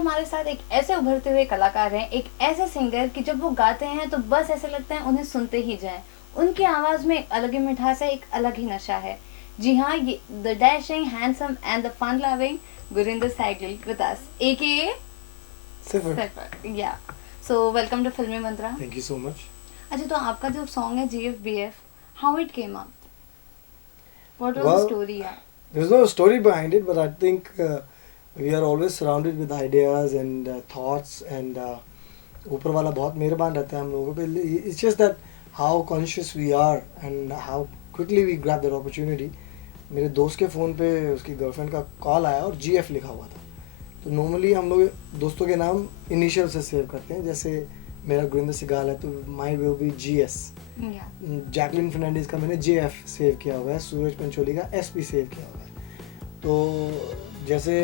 हमारे साथ एक ऐसे उभरते हुए कलाकार हैं, एक ऐसे सिंगर कि जब वो गाते हैं तो बस ऐसे लगता है उन्हें सुनते ही जाएं। उनकी आवाज में एक अलग ही मिठास है, एक अलग ही नशा है। जी हाँ, ये the dashing handsome and the fun loving Gurinder Saigal with us AK Siffar. Siffar. Yeah so welcome to फिल्मी मंत्रा। Thank you so much. अच्छा, तो आपका जो सॉन्ग है GFBF, how it came up, what was the Well, story? या there's no story behind it, but I think we are always surrounded with ideas and thoughts, and ऊपर वाला बहुत मेहरबान रहता है हम लोगों पे. It's just that how conscious we are and how quickly we grab that opportunity. मेरे दोस्त के फ़ोन पे उसकी गर्लफ्रेंड का कॉल आया और GF लिखा हुआ था. तो नॉर्मली हम लोग दोस्तों के नाम इनिशियल से सेव करते हैं. जैसे मेरा गुरिंदर सिगाल है तो माई विल बी GS. या जैकलिन फर्नांडिस का मैंने JF सेव किया हुआ है. सूरज पंचोली का SP सेव किया हुआ है. तो जैसे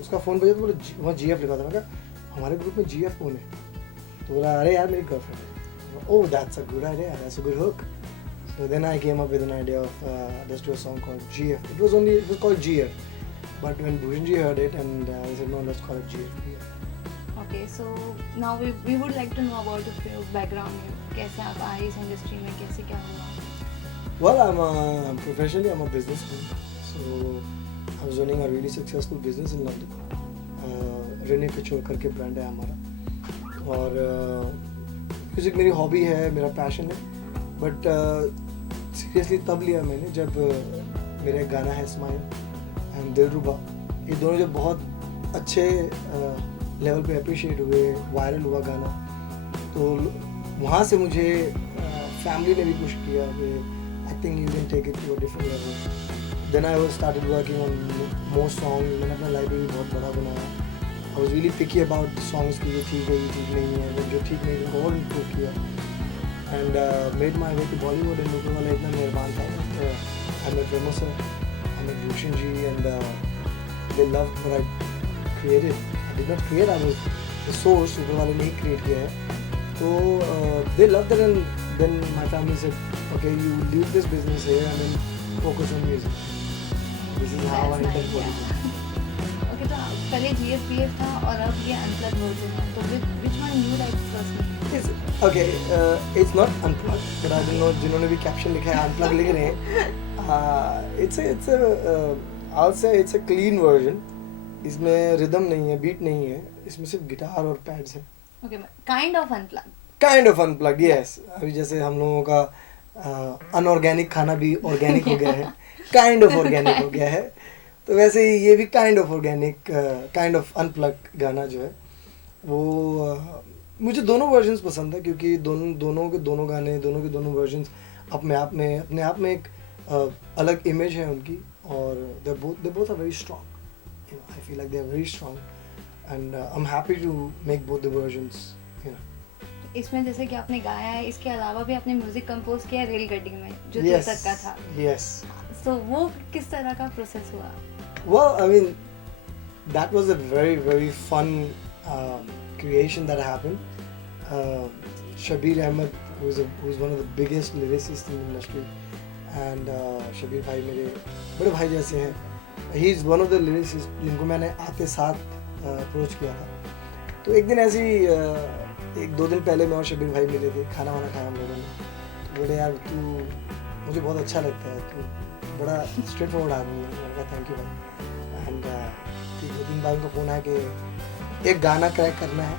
उसका फ़ोन बजा तो बोले वहाँ GF लिखा था. मैं कहा हमारे ग्रुप में GF कौन है? तो बोला अरे यार मेरी गर्लफ्रेंड है. Oh that's a good idea, that's a good hook. So then I came up with an idea of let's do a song called GF. It was called GF, but when Bhushanji heard it and I said no, let's call it GF. Okay, so now we would like to know about your background, कैसे आप आए इस industry में, कैसे क्या हुआ? Well, professionally I'm a businessman, so I was running a really successful business in London. Rene Couture करके brand है हमारा, और म्यूज़िक मेरी हॉबी है, मेरा पैशन है. बट सीरियसली तब लिया मैंने जब मेरा एक गाना है स्माइल एंड दिलरुबा, ये दोनों जब बहुत अच्छे लेवल पे अप्रिशिएट हुए, वायरल हुआ गाना, तो वहाँ से मुझे फैमिली ने भी पुश किया कि I think you can take it to a different level. Then I started working on more song. मैंने अपना लाइब्रेरी बहुत बड़ा बनाया. I was really picky about songs की ये ठीक है, ये ठीक नहीं है, जो ठीक नहीं है और इम्प्रूव किया. And made my way to Bollywood, and लोगों वाला इतना मेहरबान था. I met Remo sir, I met Bhushan ji, and they loved what I created. I did not create, I was the source. ऊपर वाले ने ही create किया है. तो they loved it, and then my family said, okay, you leave this business here and then focus on music. This is how I entered Bollywood. Okay, तो पहले GFBF था और अब ये अनप्लग वर्जन है, तो which one you like personally? Okay, it's not unplugged, but I don't know जिन्होंने भी कैप्शन लिखा है unplugged लिख रहे हैं. I'll say it's a clean version. इसमें रिदम नहीं है, बीट नहीं है, इसमें सिर्फ गिटार और पैड्स हैं. Okay, kind of unplug. Kind of unplugged, yes. अभी जैसे हम लोगों का अनऑर्गेनिक खाना भी ऑर्गेनिक हो गया है, काइंड ऑफ ऑर्गेनिक हो गया है, तो वैसे ही ये भी kind of organic, kind of unplugged गाना जो है वो मुझे दोनों वर्जन्स पसंद है, क्योंकि दोनों के दोनों वर्जन्स अपने आप में एक अलग इमेज है उनकी, और they both are very strong. You know, I feel like they are very strong, and I'm happy to make both the versions. You know. इसमें जैसे कि आपने गाया है, इसके अलावा भी आपने म्यूजिक कंपोज किया रेलगाड़ी में जो Yes. तक का था. Yes. तो वो किस तरह का प्रोसेस हुआ? Well, I mean, that was a very, very fun creation that happened. Shabir Ahmed, who's one of the biggest lyricists in the industry, and Shabir भाई मेरे बड़े भाई जैसे हैं. He is one of the lyricists जिनको मैंने आते साथ अप्रोच किया था. तो एक दिन ऐसे ही 1-2 दिन पहले मैं और शबीर भाई मिले थे, खाना वाना खाया हम लोगों ने. तो बोले यार तू मुझे बहुत अच्छा लगता है, तू बड़ा स्ट्रेट फॉरवर्ड आदमी है. मैंने कहा थैंक यू भाई. एंड 2-3 बार उनका फ़ोन आया कि एक गाना क्रैक करना है,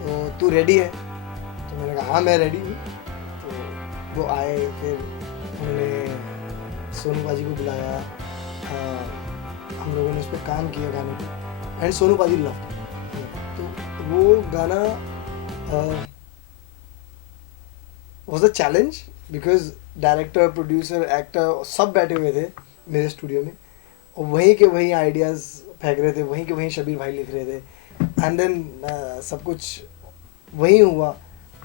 तो तू रेडी है? तो मैंने कहा हाँ मैं रेडी हूँ. तो वो आए, फिर उन्होंने सोनू पाजी को बुलाया, हम लोगों ने उस पर काम किया गाने पे, एंड सोनू पाजी लव. तो वो गाना was a challenge, because director, producer, actor सब बैठे हुए थे मेरे स्टूडियो में, और वहीं के वहीं आइडियाज़ फेंक रहे थे, वहीं के वहीं शबीर भाई लिख रहे थे, एंड देन सब कुछ वहीं हुआ,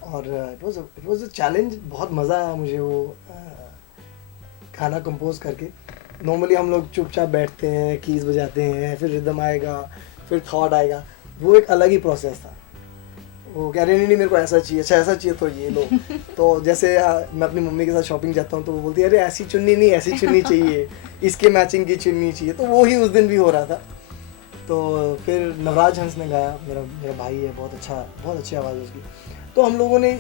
और इट वाज अ चैलेंज. बहुत मज़ा आया मुझे वो गाना कंपोज करके. नॉर्मली हम लोग चुपचाप बैठते हैं, कीज़ बजाते हैं, फिर रिदम आएगा, फिर थॉट आएगा. वो एक अलग ही प्रोसेस था. वो कह रहे नहीं मेरे को ऐसा चाहिए, अच्छा ऐसा चाहिए तो ये लो. तो जैसे मैं अपनी मम्मी के साथ शॉपिंग जाता हूँ तो वो बोलती है अरे ऐसी चुन्नी नहीं, ऐसी चुन्नी चाहिए, इसके मैचिंग की चुन्नी चाहिए. तो वो ही उस दिन भी हो रहा था. तो फिर नवराज हंस ने गाया, मेरा मेरा भाई है, बहुत अच्छी आवाज़ है उसकी। तो हम लोगों ने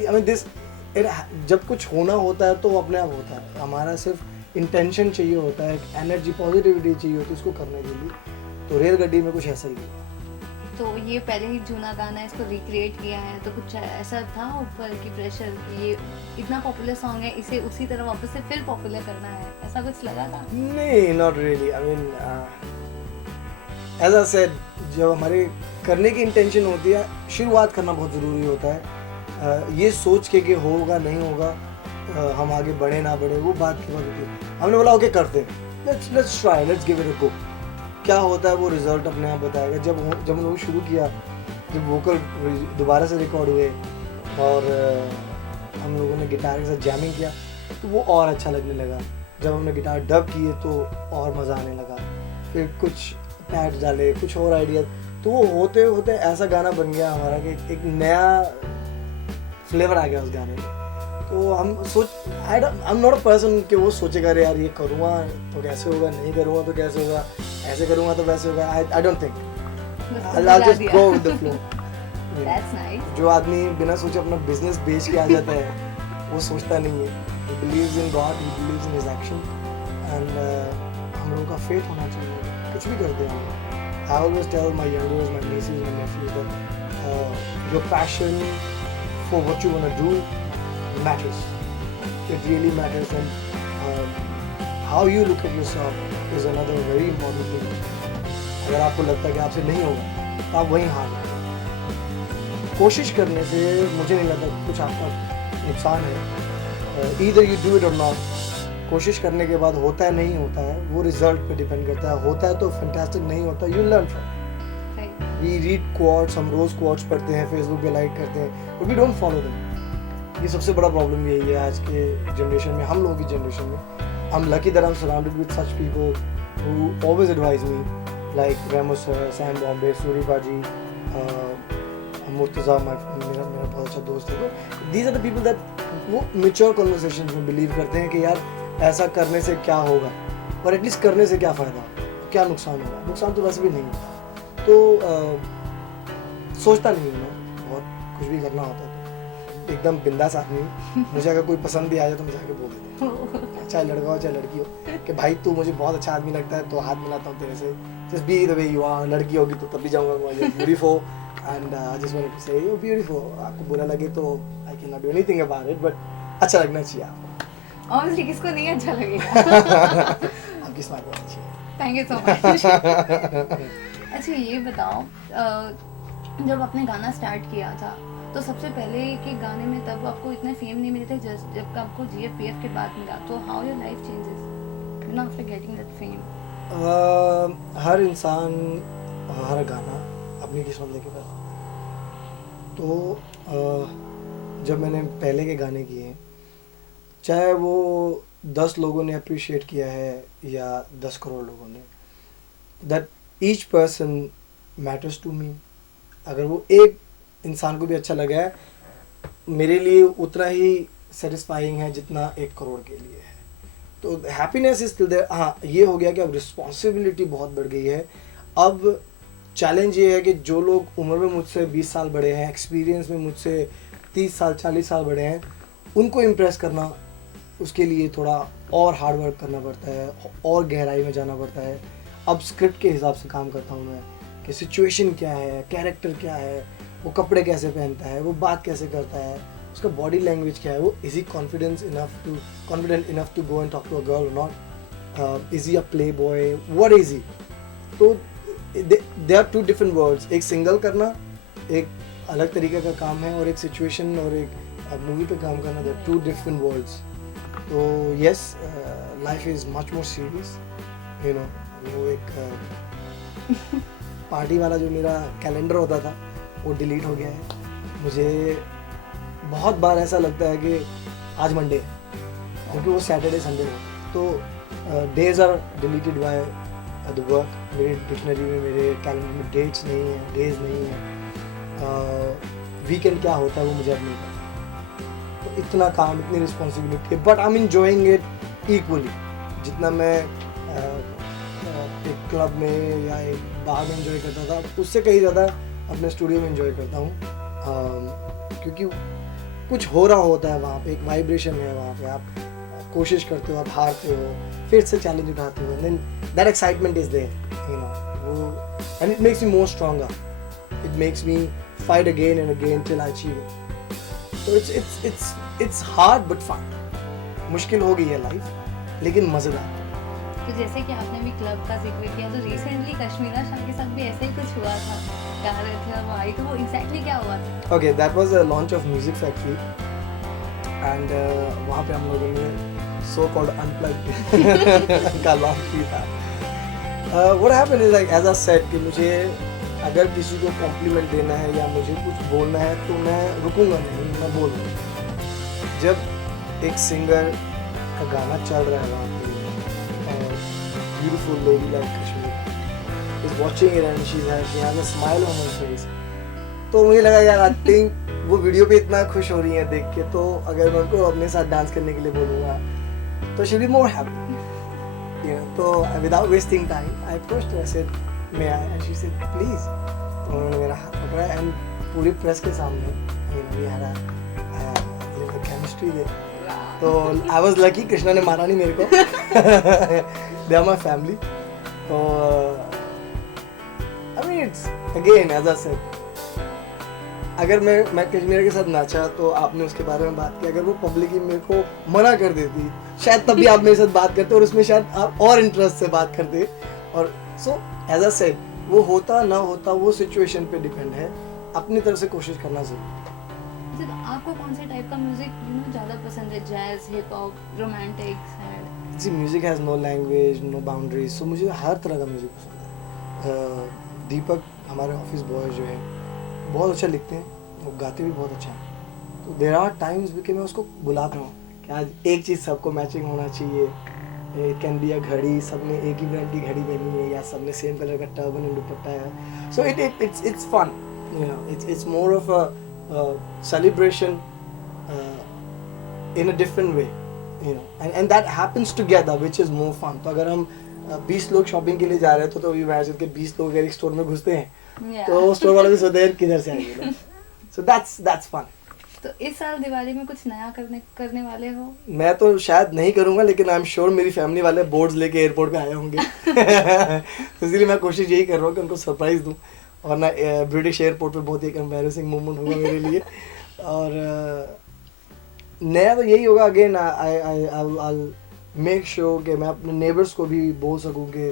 जब कुछ होना होता है तो अपने आप होता है, हमारा सिर्फ इंटेंशन चाहिए होता है, एनर्जी पॉजिटिविटी चाहिए होती है उसको करने के लिए। तो रेलगड्डी में कुछ ऐसा ही है। तो ये पहले ही जूना गाना है, इसको रिक्रिएट किया है, तो कुछ ऐसा था ऊपर की प्रेशर कि ये इतना पॉपुलर सॉन्ग है, इसे उसी तरह वापस से फिर पॉपुलर करना है, ऐसा कुछ लगा था? नहीं, not really. I mean as I said, जब हमारे करने की इंटेंशन होती है, शुरुआत करना बहुत ज़रूरी होता है। ये सोच के कि होगा नहीं होगा, हम आगे बढ़े ना बढ़े, वो बात की बात होती है। हमने बोला ओके करते हैं, let's try, let's give it a go. क्या होता है वो रिजल्ट अपने आप बताएगा। जब हम लोग शुरू किया, जब वोकल दोबारा से रिकॉर्ड हुए और हम लोगों ने गिटार के साथ जैमिंग किया, तो वो और अच्छा लगने लगा। जब हमने गिटार डब किए तो और मज़ा आने लगा। फिर कुछ पैड्स डाले, कुछ और आइडिया, तो वो होते होते ऐसा गाना बन गया हमारा कि एक नया फ्लेवर आ गया उस गाने में। तो हम I am not a person कि वो सोचेगा अरे यार ये करूँगा तो कैसे होगा, नहीं करूँगा तो कैसे होगा, ऐसे करूँगा तो वैसे होगा। आई don't think, I'll just go with the flow. That's nice. जो आदमी बिना सोचे अपना बिजनेस बेच के आ जाता है, वो सोचता नहीं है। He believes in God, he believes in his action, and हम लोगों का faith होना चाहिए, कुछ भी करते हैं। I always tell my youngers, my nieces, my nephews that your passion for what you want to do matters. It really matters, and how you look at yourself is another very important thing. अगर आपको लगता है कि आपसे नहीं होगा तो आप वहीं हार जाओ। कोशिश करने से मुझे नहीं लगता कुछ आपका नुकसान है। ईदर यू डू इट और नॉट। कोशिश करने के बाद होता है नहीं होता है, वो रिजल्ट पे डिपेंड करता है। होता है तो फैंटास्टिक, नहीं होता you learn from. We read quotes, हम रोज क्वाट्स पढ़ते हैं, फेसबुक पे लाइक करते हैं, but we don't follow them. ये सबसे बड़ा प्रॉब्लम यही है आज के जनरेशन में, हम लोगों की जनरेशन में। I'm lucky that I'm surrounded with such people who always advise me, like Ramos sir, Sam Bombay, Suri Baji, Murtaza, मेरा बहुत अच्छा दोस्त है। तो these are the people that वो mature conversations में believe करते हैं कि यार ऐसा करने से क्या होगा, और एटलीस्ट करने से क्या फ़ायदा, क्या नुकसान होगा। नुकसान तो वैसे भी नहीं होता, तो सोचता नहीं हूँ मैं, बहुत कुछ भी करना होता है तो एकदम बिंदास आदमी हूँ। मुझे अगर कोई पसंद भी आ जाए तो मैं जाके बोल देता हूँ, चाहे लड़का हो चाहे लड़की हो, कि भाई तू मुझे बहुत अच्छा आदमी लगता है तो हाथ मिलाता हूँ तेरे से, just be the way you are. लड़की होगी तो तब भी जाऊँगा, beautiful and just wanted to say you beautiful. आपको बुरा लगे तो I can not do anything about it, but अच्छा लगना चाहिए आपको। ऑब्वियसली किसको नहीं अच्छा लगेगा। आपकी स्माइल बहुत अच्छी है, थैंक यू सो मच। अच्छा ये बताओ, जब आपने गाना स्टार्ट किया था तो सबसे पहले के गाने में तब आपको इतने फेम नहीं मिले थे जब आपको GFPF के बाद मिला, तो how your life changes you know after getting that fame? हर इंसान, हर गाना अपनी किस्मत लेके पैदा। तो जब मैंने पहले के गाने किए, चाहे वो 10 लोगों ने अप्रिशिएट किया है या 10 करोड़ लोगों ने, that each person matters to me. अगर वो एक इंसान को भी अच्छा लगा है, मेरे लिए उतना ही सेटिस्फाइंग है जितना 1 करोड़ के लिए है। तो हैप्पीनेस इज स्टिल देयर। हाँ, ये हो गया कि अब रिस्पॉन्सिबिलिटी बहुत बढ़ गई है। अब चैलेंज ये है कि जो लोग उम्र में मुझसे 20 साल बड़े हैं, एक्सपीरियंस में मुझसे 30 साल 40 साल बड़े हैं, उनको इम्प्रेस करना, उसके लिए थोड़ा और हार्ड वर्क करना पड़ता है, और गहराई में जाना पड़ता है। अब स्क्रिप्ट के हिसाब से काम करता हूँ मैं, कि सिचुएशन क्या है, कैरेक्टर क्या है, वो कपड़े कैसे पहनता है, वो बात कैसे करता है, उसका बॉडी लैंग्वेज क्या है, वो is he confident enough to go and talk to a girl और not, is he a playboy, what is he. तो दे आर 2 डिफरेंट वर्ड्स। एक सिंगल करना एक अलग तरीके का काम है, और एक सिचुएशन और एक मूवी पे काम करना, दे आर 2 डिफरेंट वर्ड्स। तो yes, life is much more serious, you know. वो एक पार्टी वाला जो मेरा कैलेंडर होता था वो डिलीट हो गया है। मुझे बहुत बार ऐसा लगता है कि आज मंडे है, क्योंकि वो सैटरडे संडे हो, तो days are deleted by the work. मेरे डिक्शनरी में, मेरे कैलेंडर में डेट्स नहीं है, डेज नहीं है। वीकेंड क्या होता है वो मुझे अब नहीं पता। तो इतना काम, इतनी responsibility, but I am enjoying it equally. जितना मैं एक क्लब में या एक बार में एंजॉय करता था, उससे कहीं ज़्यादा अपने स्टूडियो में एंजॉय करता हूँ, क्योंकि कुछ हो रहा होता है वहाँ पे, एक वाइब्रेशन है वहाँ पे, आप कोशिश करते हो, आप हारते हो, फिर से चैलेंज उठाते हो, then that excitement is there, you know, वो and it makes me more stronger, it makes me fight again and again till I achieve it. तो इट्स हार्ड बट फन. मुश्किल हो गई है लाइफ, लेकिन मज़ेदार. तो जैसे कि आपने भी क्लब का जिक्र किया, तो रिसेंटली कश्मीरा शाह के साथ भी ऐसे ही कुछ हुआ था, गा रहे थे और वो आई, तो वो एग्जैक्टली क्या हुआ था? Okay, that was a launch of Music Factory, and वहाँ पे हम लोगों ने so called unplugged का launch किया था. What happened is, like as I said, कि मुझे अगर किसी को कॉम्प्लीमेंट देना है या मुझे कुछ बोलना है तो मैं रुकूंगा नहीं, मैं बोलूँगा. जब एक सिंगर का गाना चल रहा है वहाँ पे, beautiful lady like Kashmir is watching it and she has a smile on her face, तो मुझे लगा यार आई थिंक वो वीडियो पे इतना खुश हो रही है देख के, तो अगर मैं उनको अपने साथ डांस करने के लिए बोलूँगा तो she will be more happy, you know. तो without wasting time I approached her, I said may I, and she said please. तो उन्होंने मेरा हाथ पकड़ा एंड पूरी प्रेस के सामने, you know, we had a chemistry there. तो आई वाज लकी, कृष्णा ने मारा नहीं मेरे को. They are my family. तो I mean it's again as I said, अगर मैं कश्मीर के साथ नाचा तो आपने उसके बारे में बात की, अगर वो पब्लिकली मेरे को मना कर देती शायद तब भी आप मेरे साथ बात करते और उसमें शायद आप और इंटरेस्ट से बात करते. और सो एज आई सेड, वो होता ना होता वो सिचुएशन पे डिपेंड है, अपनी तरफ से कोशिश करना जरूरी. तो आपको कौन से टाइप का म्यूजिक ज़्यादा पसंद है? Jazz, hip hop, romantic, sad? जी, music has no language, no boundaries, so मुझे हर तरह का म्यूजिक पसंद है. दीपक हमारे ऑफिस बॉय जो है बहुत अच्छा लिखते हैं, वो गाते भी बहुत अच्छा है. तो देयर आर टाइम्स कि मैं उसको बुलाता हूँ कि आज एक चीज़ सबको मैचिंग होना चाहिए. इट कैन बी अ घड़ी, सबने एक ही ब्रांड की घड़ी पहनी है या सबने सेम कलर का टर्बन एंड दुपट्टा है. So it's fun, you know, it's more of a celebration in a different way, you know, and that happens together, which is more fun. तो अगर हम 20 लोग शॉपिंग के लिए जा रहे हैं तो इमेजिन के 20 लोग अगर एक स्टोर में घुसते हैं तो स्टोर वाले भी सोचते हैं किधर से आएंगे. So that's fun. तो इस साल दिवाली में कुछ नया करने वाले हो? मैं तो शायद नहीं करूंगा, लेकिन आई एम श्योर मेरी फैमिली वाले बोर्ड्स लेके एयरपोर्ट पे आए होंगे. तो इसलिए मैं कोशिश यही कर रहा हूँ कि उनको सरप्राइज दूँ, और ना ब्रिटिश एयरपोर्ट पे बहुत ही एम्बैरेसिंग मोमेंट होगा मेरे लिए. और नया तो यही होगा, अगेन आई मेक श्योर कि मैं अपने नेबर्स को भी बोल सकूं कि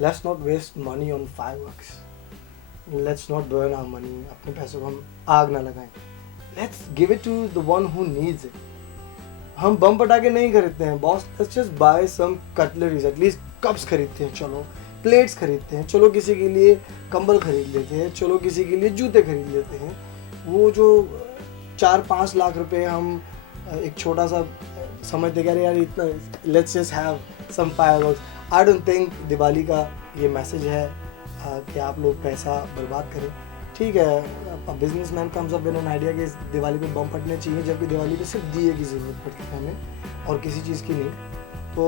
let's not waste money on fireworks, let's not burn our money. अपने पैसों को हम आग ना लगाएं, let's give it to the one who needs it. हम बम पटाखे नहीं खरीदते हैं boss, let's just buy some cutleries, at least cups खरीदते हैं, चलो प्लेट्स खरीदते हैं, चलो किसी के लिए कंबल खरीद लेते हैं, चलो किसी के लिए जूते खरीद लेते हैं. वो जो 4-5 लाख रुपए हम एक छोटा सा समझते हैं यार इतना, let's just have some fireworks. I don't think Diwali का ये मैसेज है कि आप लोग पैसा बर्बाद करें. ठीक है, businessman comes up with an idea कि दिवाली पे बम फटने चाहिए, जबकि दिवाली पे सिर्फ दिए की ज़रूरत पड़ती है हमें और किसी चीज़ की नहीं. तो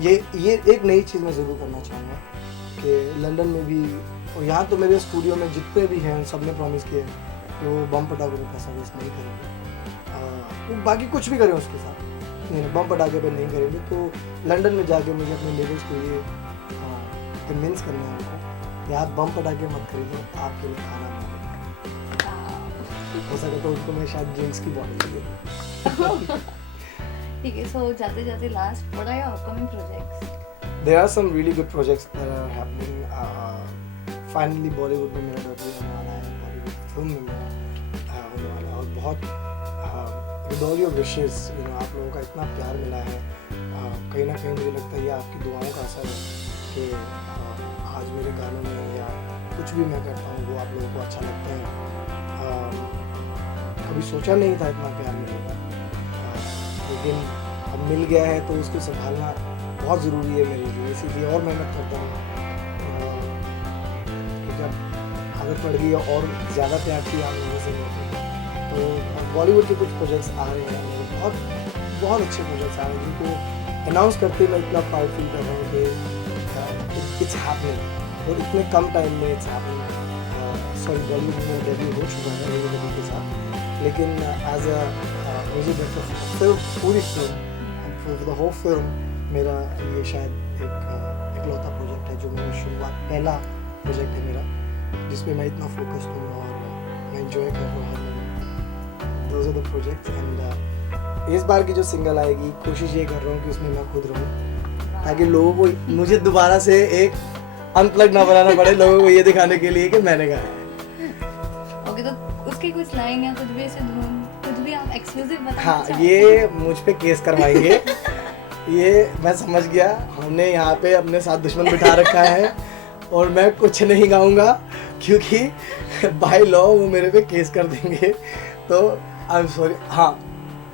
ये एक नई चीज़ मैं ज़रूर करना चाहूँगा कि लंदन में भी, और यहाँ तो मेरे स्टूडियो में जितने भी हैं सब ने प्रॉमिस किया है कि वो बम पटाखे पे पैसा वेस्ट नहीं करेंगे. बाकी कुछ भी करें उसके साथ, नहीं बम पटाखे पे नहीं करेंगे. तो लंदन में जाके मुझे अपने नेबर्स को ये कन्विंस करना है उनको कि आप बम पटाखे मत खरीदो, आपके लिए खाना बना. हो सके तो उनको मैं शायद ड्रिंक्स की बॉटल दे. ठीक है, सो जाते जाते last, what are your upcoming projects? There are some really good projects that are happening. Finally Bollywood में मेरा डेब्यू होने वाला है, बॉलीवुड फिल्म में मेरा होने वाला है. और बहुत with all your wishes, you know, आप लोगों का इतना प्यार मिला है, कहीं ना कहीं मुझे लगता है ये आपकी दुआओं का असर है कि आज मेरे गानों में या कुछ भी मैं करता हूँ वो आप लोगों को अच्छा लगता है. कभी सोचा नहीं था इतना प्यार मिलेगा, लेकिन अब मिल गया है तो उसको संभालना बहुत ज़रूरी है मेरे लिए, इसीलिए और मेहनत करता हूँ. क्योंकि अब आदत पड़ गई है और ज़्यादा प्यार की आप लोगों से मिलते हैं. तो बॉलीवुड के कुछ प्रोजेक्ट्स आ रहे हैं मेरे, बहुत अच्छे प्रोजेक्ट्स आ रहे हैं जिनको अनाउंस करते मैं इतना प्राउड फील कर रहा हूँ कि इट्स हैपनिंग और इतने कम टाइम में इट्स हैपनिंग। सॉरी बॉलीवुड में डेब्यू हो चुका है रेणु देवी के साथ, लेकिन as a music director film, पूरी film for the whole film मेरा ये शायद एक इकलौता प्रोजेक्ट है जो मेरी शुरुआत, पहला प्रोजेक्ट है मेरा जिस पे मैं इतना फोकस हूँ और मैं एंजॉय कर रहा हूँ। Those are the projects and इस बार की जो सिंगल आएगी कोशिश ये कर रहा हूँ कि उसमें मैं खुद रहूँ, ताकि लोगों को मुझे दोबारा से एक अनप्लग ना बनाना पड़े लोगों को ये दिखाने के लिए कि मैंने गाया है। ओके, तो उसकी कुछ लाइन या कुछ भी ऐसे धुन, कुछ भी आप एक्सक्लूसिव बताना हाँ, चाहते ये मुझ पे केस करवाएंगे ये मैं समझ गया, हमने यहाँ पे अपने साथ दुश्मन बिठा रखा है और मैं कुछ नहीं गाऊंगा क्योंकि बाय लॉ वो मेरे पे केस कर देंगे। तो आई एम सॉरी। हाँ,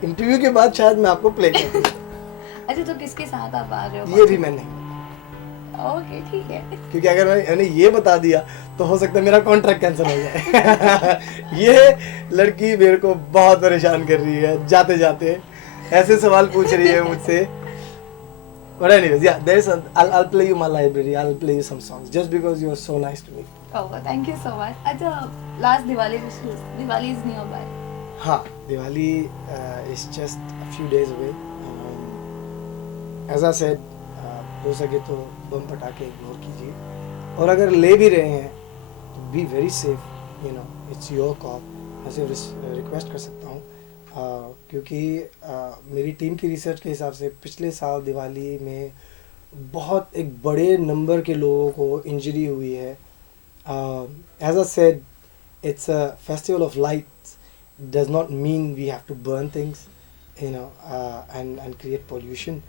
इंटरव्यू के बाद शायद मैं आपको प्ले कर दूँ। अच्छा, तो किसके साथ आप आ रहे हो? ये भी मैं नहीं, ओके ठीक है। क्योंकि अगर मैंने ये बता दिया तो हो सकता है मेरा कॉन्ट्रैक्ट कैंसिल हो जाए। ये लड़की मेरे को बहुत परेशान कर रही है, जाते जाते ऐसे सवाल पूछ रही है मुझसे। But anyways, yeah, I'll play you my library. I'll play you some songs just because you are so nice to me. Oh, thank you so much. अच्छा, last Diwali wishes. Diwali is nearby. हाँ, Diwali is just a few days away. As I said, हो सके तो बम पटाखे ignore कीजिए और अगर ले भी रहे हैं तो be very safe, you know, it's your call. मैं सिर्फ रिक्वेस्ट कर सकता हूँ क्योंकि मेरी टीम की रिसर्च के हिसाब से पिछले साल दिवाली में बहुत एक बड़े नंबर के लोगों को इंजरी हुई है। As I said, it's a festival of lights, does not mean we have to burn things, you know, and create pollution.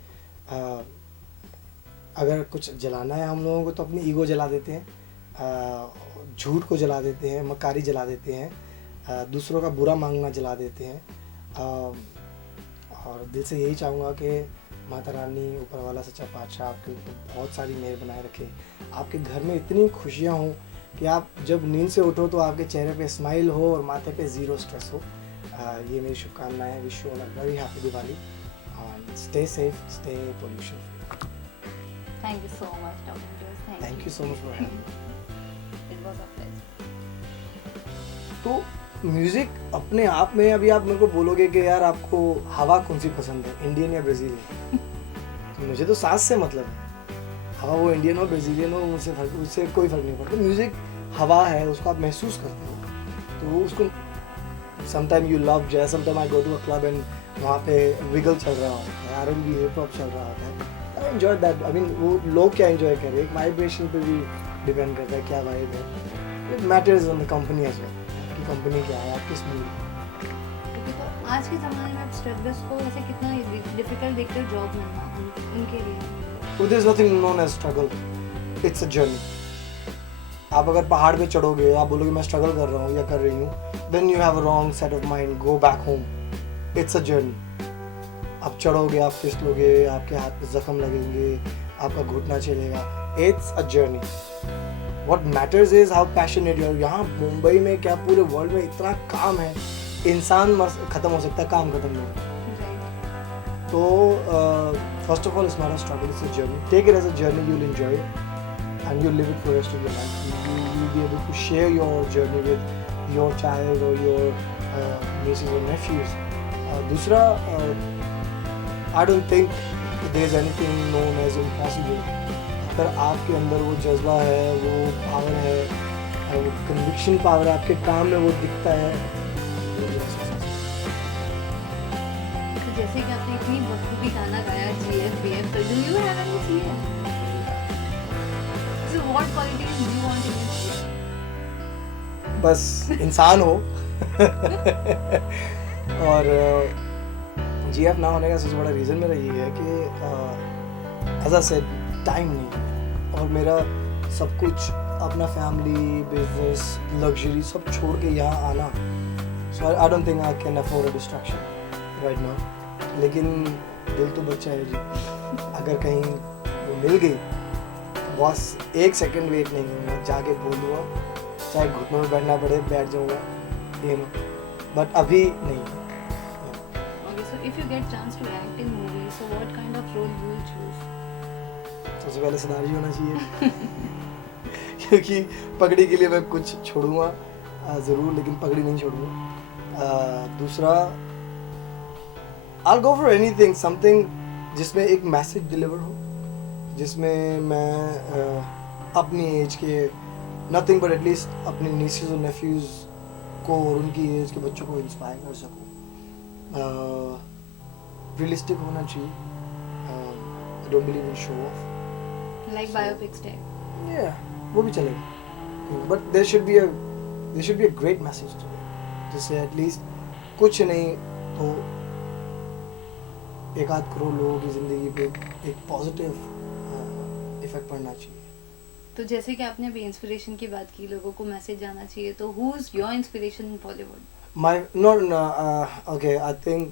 अगर कुछ जलाना है हम लोगों को तो अपनी ईगो जला देते हैं, झूठ को जला देते हैं, मक्कारी जला देते हैं, दूसरों का बुरा मांगना जला देते हैं। और दिल से यही चाहूँगा कि माता रानी, ऊपर वाला सच्चा पातशाह आपके ऊपर बहुत सारी मेहर बनाए रखे, आपके घर में इतनी खुशियाँ हों कि आप जब नींद से उठो तो आपके चेहरे पे स्माइल हो और माथे पे ज़ीरो स्ट्रेस हो। ये मेरी शुभकामनाएं। Wish you all a very happy Diwali and stay safe, stay pollution free. Thank you so much, Dr. Jose. Thank you so much for having me. It was a pleasure. तो music अपने आप में, अभी आप मेरे को बोलोगे कि यार आपको हवा कौन सी पसंद है, इंडियन या ब्राज़ीलियन, तो मुझे तो सांस से मतलब है। हवा वो इंडियन हो ब्राज़ीलियन हो, उससे कोई फ़र्क नहीं पड़ता। म्यूज़िक हवा है, उसको आप महसूस करते हो तो उसको sometime you love jazz, sometime I go to a club and वहाँ पे विगल चल रहा होता है, R&B हिप हॉप चल रहा होता है। I enjoy that. I mean वो लोग क्या एंजॉय कर रहे हैं, वाइब्रेशन पे भी डिपेंड करता है क्या वाइब है। It matters on the company as well, आपकी कंपनी क्या है, आप किस मूड। तो आज के ज़माने में आप स्ट्रगल्स को ऐसे कितना डिफिकल्ट देखते हो जॉब मिलना उनके लिए? There is nothing known as struggle, it's a journey. आप अगर पहाड़ पे चढ़ोगे, आप बोलोगे मैं स्ट्रगल कर रहा हूँ या कर रही हूँ, then you have a wrong set of mind, go back home. It's a journey. आप चढ़ोगे, आप फिसलोगे, आपके हाथ पे जख्म लगेंगे, आपका घुटना चलेगा। It's a journey. What matters is how passionate you are. यहाँ मुंबई में क्या, पूरे वर्ल्ड में इतना काम है, इंसान खत्म हो सकता है, काम खत्म नहीं होता। तो first of all it's not a struggle, it's a journey. Take it as a journey, you will enjoy it and you'll live it for the rest of your life. You'll be able to share your journey with your child or your nieces or nephews. दूसरा, I don't think there's anything known as impossible. अगर आपके अंदर वो जज्बा है, वो power है, वो कन्विक्शन पावर आपके काम में वो दिखता है। तो जैसे कि आपने इतनी बखूबी गाना गाया GF BF, तो do you have any GF? So what qualities do you want in your GF? बस इंसान हो। और GF ना होने का सबसे बड़ा रीज़न मेरा ये है कि एज आई सेड, टाइम नहीं है और मेरा सब कुछ, अपना फैमिली, बिजनेस, लग्जरी सब छोड़ के यहाँ आना, so I don't think I can afford a distraction right now. लेकिन दिल तो बच्चा है जी, अगर कहीं वो मिल गई बस एक सेकंड वेट नहीं करूँगा, जाके बोलूँगा, चाहे घुटनों में बैठना पड़े बैठ जाऊँगा, यू नो, बट अभी नहीं। Okay, so if you get chance to act in movies, so what kind of role you will choose? सबसे पहले सिनारी होना चाहिए क्योंकि पगड़ी के लिए मैं कुछ छोड़ूंगा ज़रूर, लेकिन पगड़ी नहीं छोड़ूंगा। दूसरा I'll go for anything, something जिसमें एक मैसेज डिलीवर हो, जिसमें मैं अपनी एज के नथिंग बट एटलीस्ट अपने नीसेस और नेफ्यूज़ को और उनकी एज के बच्चों को इंस्पायर कर सकूं। रियलिस्टिक होना चाहिए। I don't believe in show off. Like biopics type. Yeah, वो भी चलेगा। But there should be a great message to it. जिससे at least कुछ नहीं तो एक आध करोड़ लोगों की ज़िंदगी पे एक पॉजिटिव इफेक्ट पड़ना चाहिए। तो जैसे कि आपने अभी इंस्पिरेशन की बात की, लोगों को मैसेज जाना चाहिए, तो who is your inspiration in Bollywood? Okay, I think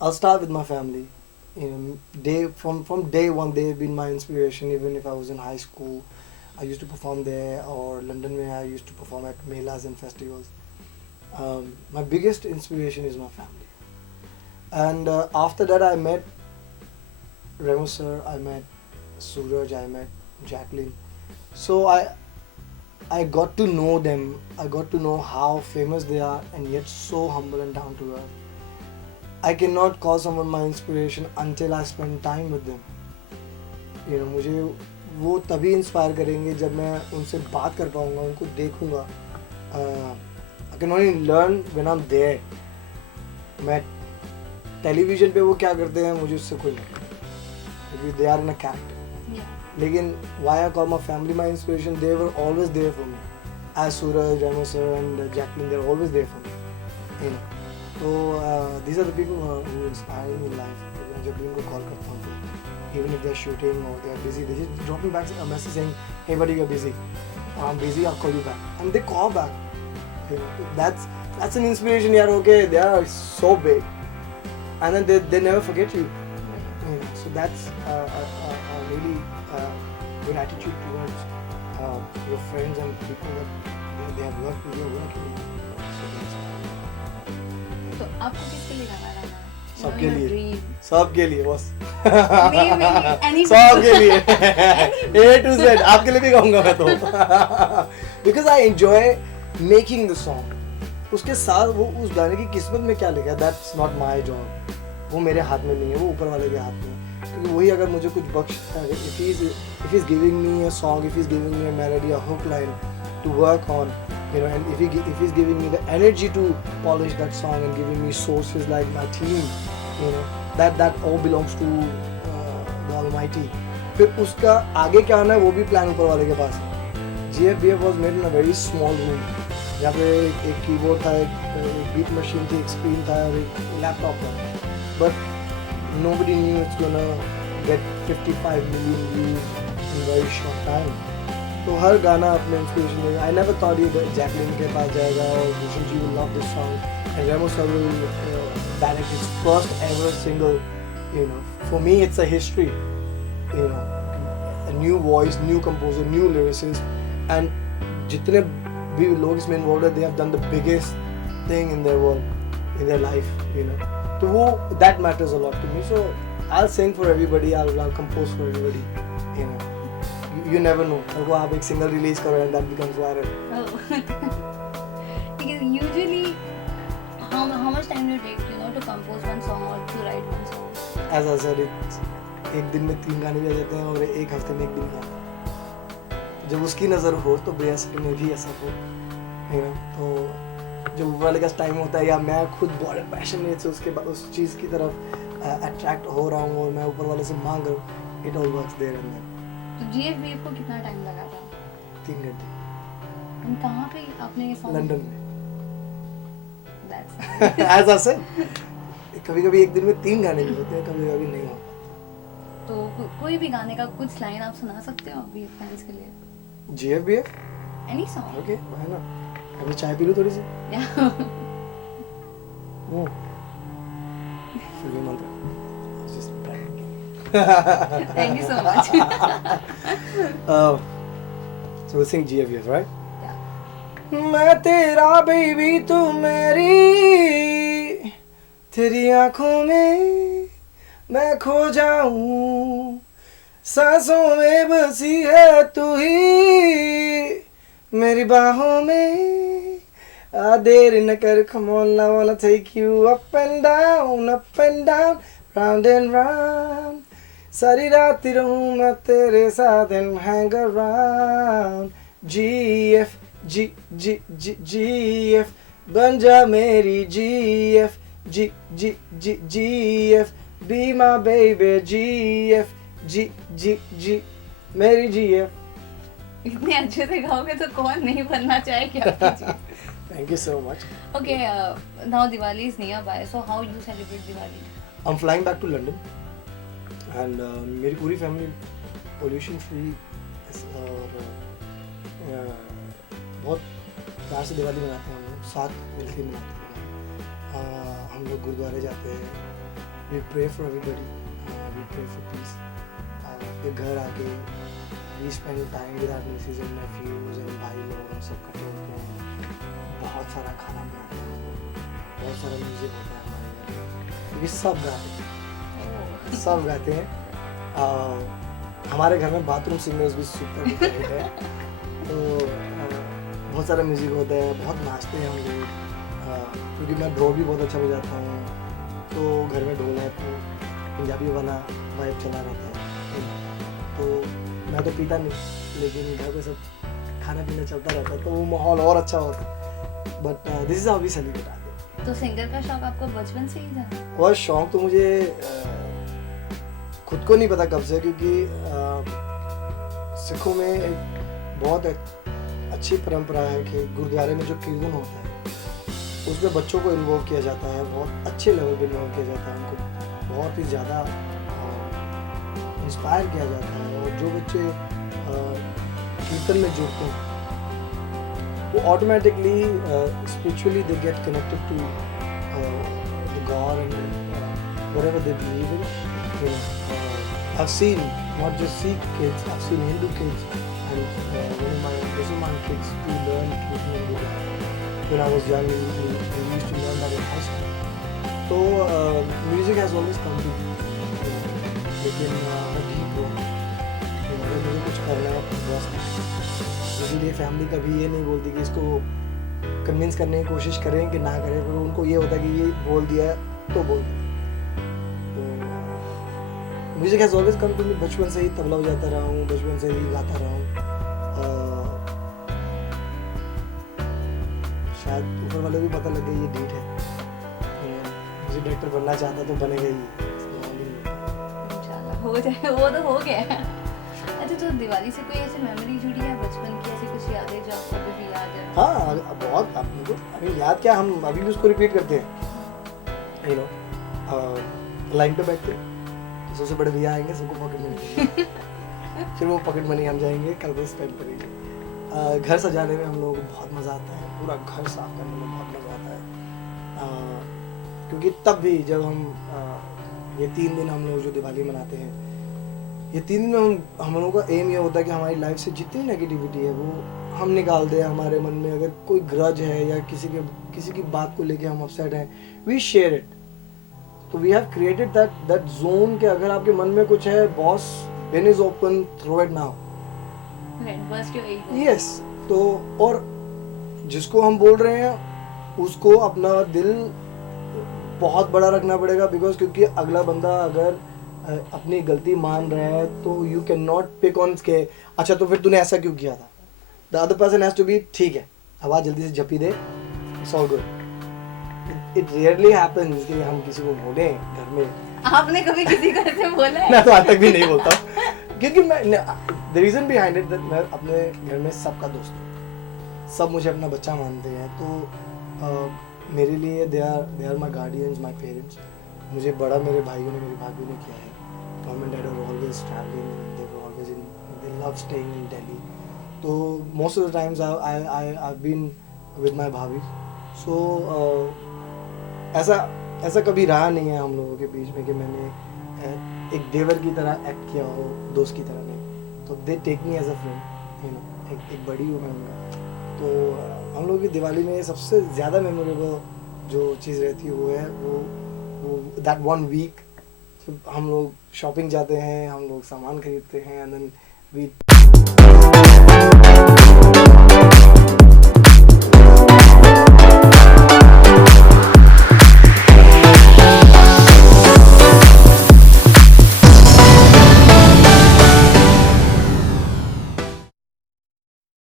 I'll start with my family. You know, from day one they've been my inspiration. Even if I was in high school, I used to perform there, or London where I used to perform at melas and festivals. My biggest inspiration is my family. And after that I met Remo sir, I met Suraj, I met Jacqueline. So I got to know them. I got to know how famous they are and yet so humble and down to earth. I cannot call someone my inspiration until I spend time with them. You know, मुझे वो तभी inspire करेंगे जब मैं उनसे बात कर पाऊँगा, उनको देखूँगा. I can only learn when I'm there. मैं टेलीविज़न पे वो क्या करते हैं मुझे उससे कोई नहीं, क्योंकि they are in a character. लेकिन why I call my family my inspiration, they were always there for me. As Suraj, Remo sir and Jacqueline, they're always there for me. You know. So these are the people who inspire me in life. जब भी उनको call करता हूँ, even if they're shooting or they're busy, they just drop me back a message saying, "Hey buddy, you're busy. I'm busy. I'll call you back." And they call back. You know, that's an inspiration. Yeah, okay, they are so big, and then they never forget you. You know, so that's a really good attitude towards your friends and people that they have worked with your work. So that's तो आपको किसके लिए गाना गाना है? सबके Your लिए, dream. सबके लिए बस। नहीं, any सबके लिए A to Z, आपके लिए भी गाऊंगा मैं तो because I enjoy making the song. उसके साथ वो उस गाने की किस्मत में क्या लिखा है, that's not my job. वो मेरे हाथ में नहीं है, वो ऊपर वाले के हाथ में है। क्योंकि वही अगर मुझे कुछ बख्शता है, if he's giving me a song, if he's giving me a melody, a hook line to work on, you know, and if he's giving me the energy to polish that song and giving me sources like my team, you know, that all belongs to the Almighty. फिर उसका आगे क्या आना है वो भी plan ऊपर वाले के पास है। GFBF was made in a very small room. यहाँ पे एक कीबोर्ड था, एक बीट मशीन थी, एक स्क्रीन था और एक लैपटॉप था, but nobody knew it's gonna get 55 million views in very short time. तो हर गाना अपने इंस्पिरेशन है। I never thought ये जैकलिन के पास जाएगा और Bhushan ji will love this song and Remo sir will direct his first ever single. You know, for me it's a history. You know, a new voice, new composer, new lyricist, and जितने भी लोग इसमें involved हैं, they have done the biggest thing in their world, in their life. You know, तो वो that matters a lot to me. So I'll sing for everybody, I'll compose for everybody. You know. You never know. अगर आप एक single release करो and that becomes viral. Because usually, how much time do you take, you know, to compose one song or to write one song? As I said, एक दिन में 3 गाने भी आ जाते हैं और एक हफ्ते में 1 भी नहीं आता। जब उसकी नज़र हो तो बेअसर में भी ऐसा हो, you know, तो जब ऊपर वाले का टाइम होता है या मैं खुद बहुत पैशनेट से उसके बाद उस चीज़ की तरफ अट्रैक्ट हो रहा हूँ और मैं ऊपर वाले से मांग रहा हूँ, it all works there and then. तो GFBF को कितना टाइम लगा था? 3 घंटे। कहाँ पे आपने ये सॉन्ग? लंदन में। That's nice. As I said, कभी-कभी एक दिन में 3 गाने भी होते हैं, कभी-कभी नहीं होता। तो कोई भी गाने का कुछ लाइन आप सुना सकते हो अभी फैंस के लिए? GFBF? Any song? Okay, why not? अभी चाय पी लो थोड़ी सी। Yeah. फिल्मी मंत्र। Just pranking. Thank you so much. So we'll sing GFBF, right? Yeah. मैं तेरा बेबी तू मेरी, तेरी आँखों में मैं खो जाऊं, सांसों में बसी है तू ही मेरी बाहों में देर न कर come on I wanna take you up and down round and round सारी रात रहूं मैं तेरे साथ and hang around GF G G G GF बन जा मेरी GF G G G GF be my baby GF G G G मेरी GF इतने अच्छे से गाओगे तो कौन नहीं बनना चाहेगा आपकी Thank you so much. Okay, now Diwali is nearby. So how you celebrate Diwali? I'm flying back to London and मेरी पूरी फैमिली पोल्यूशन फ्री और बहुत प्यार से दिवाली मनाते हैं हम लोग साथ मिलकर मनाते हैं हम लोग गुरुद्वारे जाते हैं we pray for everybody we pray for peace फिर घर आके we spend time with our nieces and nephews and भाई लोग सब इकट्ठे होते हैं बहुत सारा खाना बनाते हैं बहुत सारा म्यूजिक होता है हमारे घर क्योंकि सब गाते हैं हमारे घर में बाथरूम सिंगर्स भी सुपर हिट है तो बहुत सारा म्यूजिक होता है बहुत नाचते हैं हम लोग क्योंकि मैं ढोल भी बहुत अच्छा बजाता हूँ तो घर में ढोल है तो पंजाबी वाला वाइब चला रहता है तो मैं तो पीता नहीं लेकिन घर पे सब खाना पीना चलता रहता है तो वो माहौल और अच्छा होता है but this is how we celebrate आते तो सिंगर का शौक आपको बचपन से ही था? और शौक तो मुझे खुद को नहीं पता कब से क्योंकि सिखों में एक बहुत अच्छी परंपरा है कि गुरुद्वारे में जो कीर्तन होता है उसमें बच्चों को इन्वॉल्व किया जाता है बहुत अच्छे लेवल पे इन्वॉल्व किया जाता है उनको बहुत ही ज़्यादा इंस्पायर किया जाता है और जो बच्चे कीर्तन में जुड़ते हैं वो automatically spiritually they get connected to the God and whatever they believe in. You know, I've seen not just Sikh kids, I've seen Hindu kids and one of my Muslim kids who learn Kirtan when I was young. We used to learn that in high school. So music has always come to me. लेकिन मैं ठीक हूँ अगर मुझे कुछ करना है तो बस इसीलिए फैमिली कभी ये नहीं बोलती कि इसको कन्विंस करने की कोशिश करें कि ना करें पर उनको ये होता है कि ये बोल दिया है तो बोल दिया तो music has always come to me बचपन से ही तबला बजाता रहा हूँ बचपन से ही गाता रहा हूँ शायद ऊपर वाले भी पता लगे ये डीट है म्यूजिक डायरेक्टर बनना चाहता तो बनेगा ही हो जाए वो तो हो गया। अच्छा तो दिवाली से कोई ऐसी मेमोरी जुड़ी है बचपन की ऐसी कुछ यादें जो आपको अभी भी याद है? हाँ बहुत आपको अभी याद क्या हम अभी भी उसको रिपीट करते हैं यू नो लाइन पे बैठते तो सबसे बड़े भैया आएंगे सबको पॉकेट मनी फिर वो पॉकेट मनी हम जाएंगे कल को स्पेंड करेंगे घर सजाने में हम लोगों को बहुत मज़ा आता है पूरा घर साफ करने में बहुत मज़ा आता है क्योंकि तब भी जब हम ये 3 दिन हम लोग जो दिवाली मनाते हैं ये 3 दिन में हम लोगों का एम ये होता है कि हमारी लाइफ से जितनी नेगेटिविटी है वो हम निकाल दें हमारे मन में अगर कोई ग्रज है या किसी की बात को लेके हम अपसेट हैं वी शेयर इट तो we have created that zone कि अगर आपके मन में कुछ है boss pen is open throw it now yes तो और जिसको हम बोल रहे हैं उसको अपना दिल बहुत बड़ा रखना पड़ेगा बिकॉज क्योंकि अगला बंदा अगर अपनी गलती मान रहा है तो you can not pick on के अच्छा तो फिर तूने ऐसा क्यों किया था the other person has to be ठीक है आवाज़ जल्दी से झपी दे it's all good it really happens कि हम किसी को बोले घर में आपने कभी किसी को ऐसे बोला है? मैं तो आज तक भी नहीं बोलता क्योंकि मैं the reason behind it that मैं अपने घर में सबका दोस्त हूँ सब मुझे अपना बच्चा मानते हैं तो मेरे लिए they are my guardians my parents मुझे बड़ा मेरे भाइयों ने मेरी भाभियों ने किया है mom and dad are always travelling they were always in they love staying in Delhi तो most of the times I been with my भाभी सो ऐसा कभी रहा नहीं है हम लोगों के बीच में कि मैंने एक देवर की तरह एक्ट किया हो दोस्त की तरह नहीं तो they take me as a friend you know एक बड़ी हूँ मैं उनका तो हम लोग की दिवाली में सबसे ज़्यादा मेमोरेबल जो चीज़ रहती है वो है वो दैट 1 वीक हम लोग शॉपिंग जाते हैं, हम लोग सामान खरीदते हैं, एंड देन वी